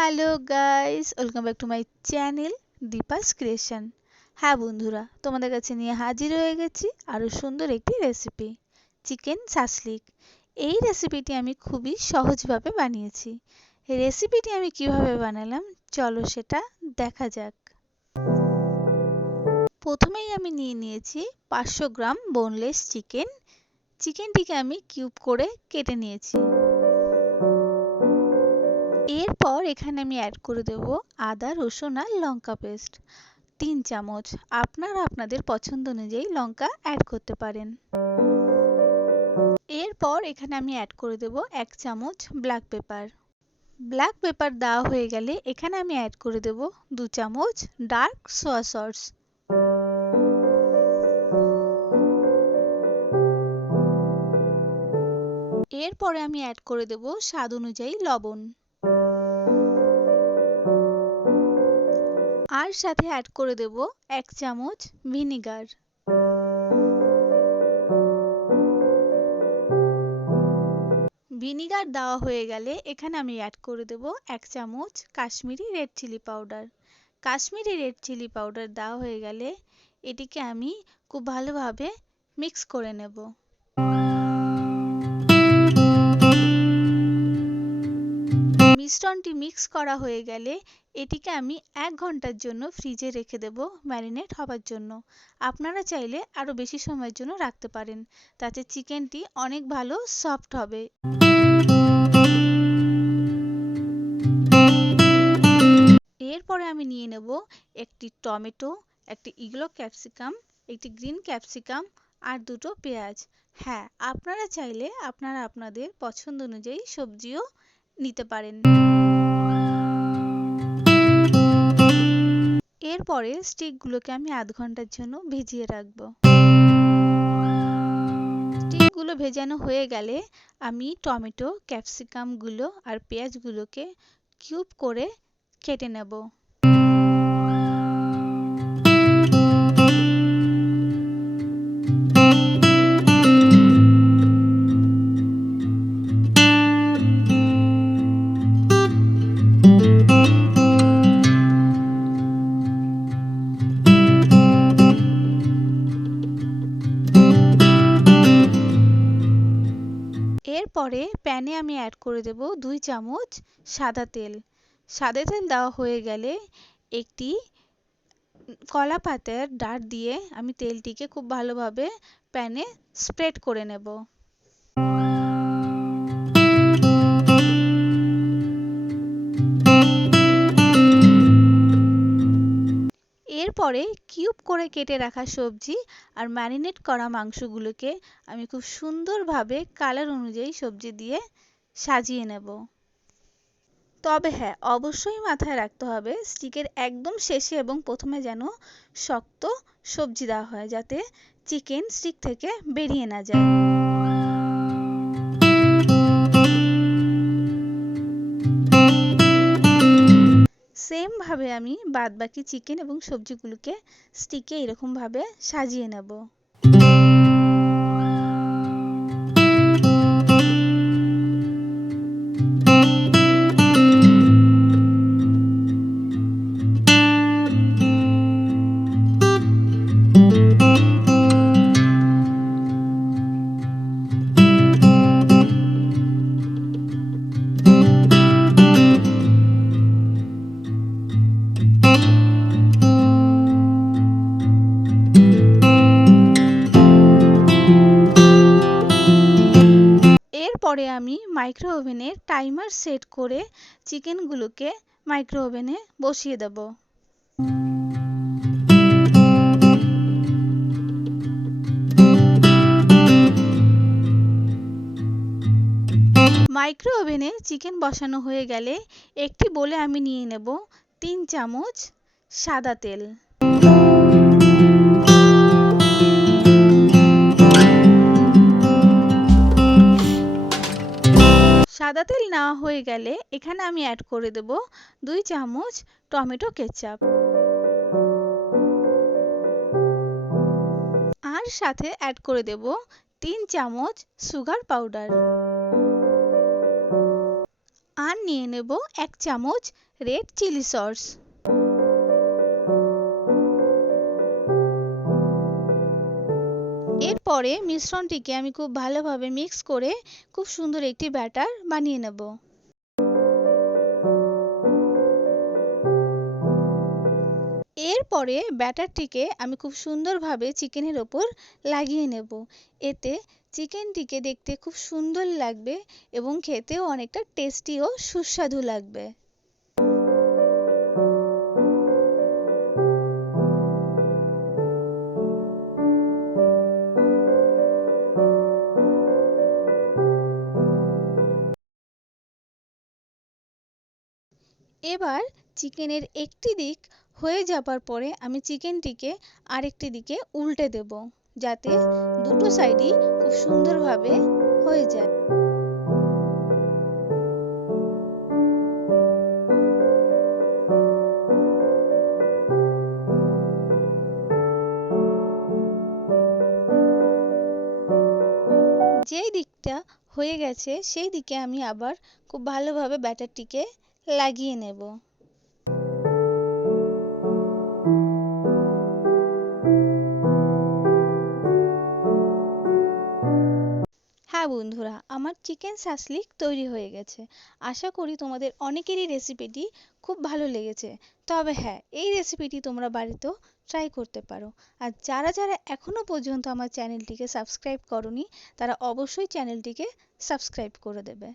Hello guys, welcome back to my channel Deepa's creation. হ্যাঁ বন্ধুরা, তোমাদের কাছে নিয়ে হাজির হয়ে গেছি আরও সুন্দর একটি রেসিপি, চিকেন শাশলিক। এই রেসিপিটি আমি খুবই সহজভাবে বানিয়েছি। রেসিপিটি আমি কিভাবে বানালাম চলো সেটা দেখা যাক। প্রথমেই আমি নিয়ে নিয়েছি 500 গ্রাম বোনলেস চিকেন। চিকেনটিকে আমি কিউব করে কেটে নিয়েছি। এরপর এখানে আমি অ্যাড করে দেব আদা রসুন আর লঙ্কা পেস্ট 3 চামচ। আপনারা আপনাদের পছন্দ অনুযায়ী লঙ্কা অ্যাড করতে পারেন। এরপর এখানে আমি অ্যাড করে দেব 1 চামচ ব্ল্যাক পেপার। ব্ল্যাক পেপার দেওয়া হয়ে গেলে এখানে আমি অ্যাড করে দেব 2 চামচ ডার্ক সোয়া সস। এরপরে আমি অ্যাড করে দেব স্বাদ অনুযায়ী লবণ। আর সাথে অ্যাড করে দেব 1 চামচ ভিনেগার। ভিনেগার দেওয়া হয়ে গেলে এখানে আমি অ্যাড করে দেব 1 চামচ Kashmiri red chilli powder. Kashmiri red chilli powder দেওয়া হয়ে গেলে এটিকে আমি খুব ভালোভাবে মিক্স করে নেব। মিশ্রণটি মিক্স করা হয়ে গেলে এটিকে আমি 1 ঘন্টার জন্য ফ্রিজে রেখে দেব ম্যারিনেট হবার জন্য। আপনারা চাইলে আরও বেশি সময়ের জন্য রাখতে পারেন, তাতে চিকেনটি অনেক ভালো সফট হবে। এরপরে আমি নিয়ে নেব একটি টমেটো, একটি ইগলো ক্যাপসিকাম, একটি গ্রিন ক্যাপসিকাম আর দুটো পেঁয়াজ। হ্যাঁ, আপনারা চাইলে আপনারা আপনাদের পছন্দ অনুযায়ী সবজিও নিতে পারেন। এরপরে স্টিকগুলোকে আমি আধ ঘন্টার জন্য ভিজিয়ে রাখবো। স্টিকগুলো ভেজানো হয়ে গেলে আমি টমেটো, ক্যাপসিকামগুলো আর পেঁয়াজগুলোকে কিউব করে কেটে নেব। এরপরে প্যানে আমি অ্যাড করে দেব 2 চামচ সাদা তেল। সাদা তেল দেওয়া হয়ে গেলে একটি কলা পাতার ডাঁট দিয়ে আমি তেলটিকে খুব ভালোভাবে প্যানে স্প্রেড করে নেব। এরপরে কিউব করে কেটে রাখা সবজি আর ম্যারিনেট করা মাংসগুলোকে আমি খুব সুন্দরভাবে কালার অনুযায়ী সবজি দিয়ে সাজিয়ে নেব। তবে হ্যাঁ, অবশ্যই মাথায় রাখতে হবে স্টিকের একদম শেষে এবং প্রথমে যেন শক্ত সবজি দেওয়া হয়, যাতে চিকেন স্টিক থেকে বেরিয়ে না যায়। সেম ভাবে আমি বাদবাকি চিকেন এবং সবজিগুলোকে স্টিকে এরকম ভাবে সাজিয়ে নেব। এরপরে আমি মাইক্রো ওভেনে টাইমার সেট করে চিকেনগুলোকে মাইক্রো ওভেনে বসিয়ে দেব। মাইক্রো ওভেনে চিকেন বসানো হয়ে গেলে একটি বোলে আমি নিয়ে নেব 3 চামচ সাদা তেল। সাদা তেল নেওয়া হয়ে গেলে এখানে আমি অ্যাড করে দেব 2 চামচ টমেটো কেচাপ। আর সাথে অ্যাড করে দেব 3 চামচ সুগার পাউডার। আর নিয়ে নেব 1 চামচ রেড চিলি সস। এরপরে মিশ্রণটিকে আমি খুব ভালোভাবে মিক্স করে খুব সুন্দর একটি ব্যাটার বানিয়ে নেব। এরপরে ব্যাটারটিকে আমি খুব সুন্দরভাবে চিকেনের ওপর লাগিয়ে নেব। এতে চিকেনটিকে দেখতে খুব সুন্দর লাগবে এবং খেতেও অনেকটা টেস্টি ও সুস্বাদু লাগবে। এবার চিকেনের একটি দিক হয়ে যাবার পরে আমি চিকেনটিকে আরেকটি দিকে উল্টে দেব, যাতে দুটো সাইডই খুব সুন্দরভাবে হয়ে যায়। যেই দিকটা হয়ে গেছে সেই দিকে আমি আবার খুব ভালোভাবে ব্যাটারটিকে লাগিয়ে নেব। হ্যাঁ বন্ধুরা, আমার চিকেন শাসলিক তৈরি হয়ে গেছে। আশা করি তোমাদের অনেকেরই রেসিপিটি খুব ভালো লেগেছে। তবে হ্যাঁ, এই রেসিপিটি তোমরা বাড়িতেও ট্রাই করতে পারো। আর যারা যারা এখনও পর্যন্ত আমার চ্যানেলটিকে সাবস্ক্রাইব করোনি, তারা অবশ্যই চ্যানেলটিকে সাবস্ক্রাইব করে দেবে।